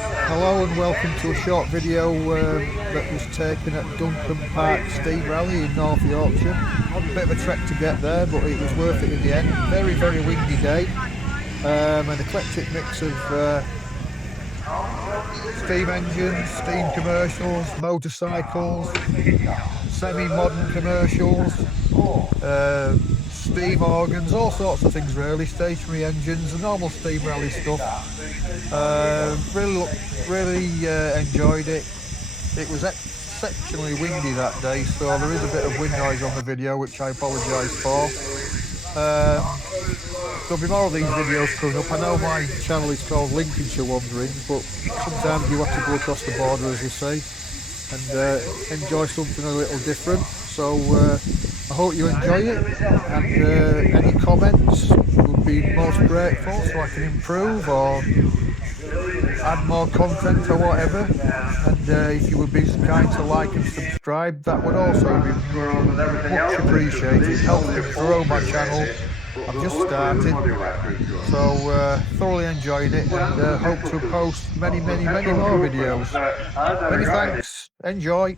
Hello and welcome to a short video that was taken at Duncombe Park Steam Rally in North Yorkshire. A bit of a trek to get there, but it was worth it in the end. Very, very windy day. An eclectic mix of steam engines, steam commercials, motorcycles, semi-modern commercials, steam organs, all sorts of things really, stationary engines, the normal steam rally stuff. Really enjoyed it. It was exceptionally windy that day, so there is a bit of wind noise on the video, which I apologise for. There'll be more of these videos coming up. I know my channel is called Lincolnshire Wanderings, but sometimes you have to go across the border, as we say, and enjoy something a little different. So I hope you enjoy it, and any comments would be most grateful, so I can improve or add more content or whatever. And if you would be so kind to like and subscribe, that would also be much appreciated. It helps me grow my channel. I've just started, so thoroughly enjoyed it, and hope to post many more videos. Many thanks. Enjoy.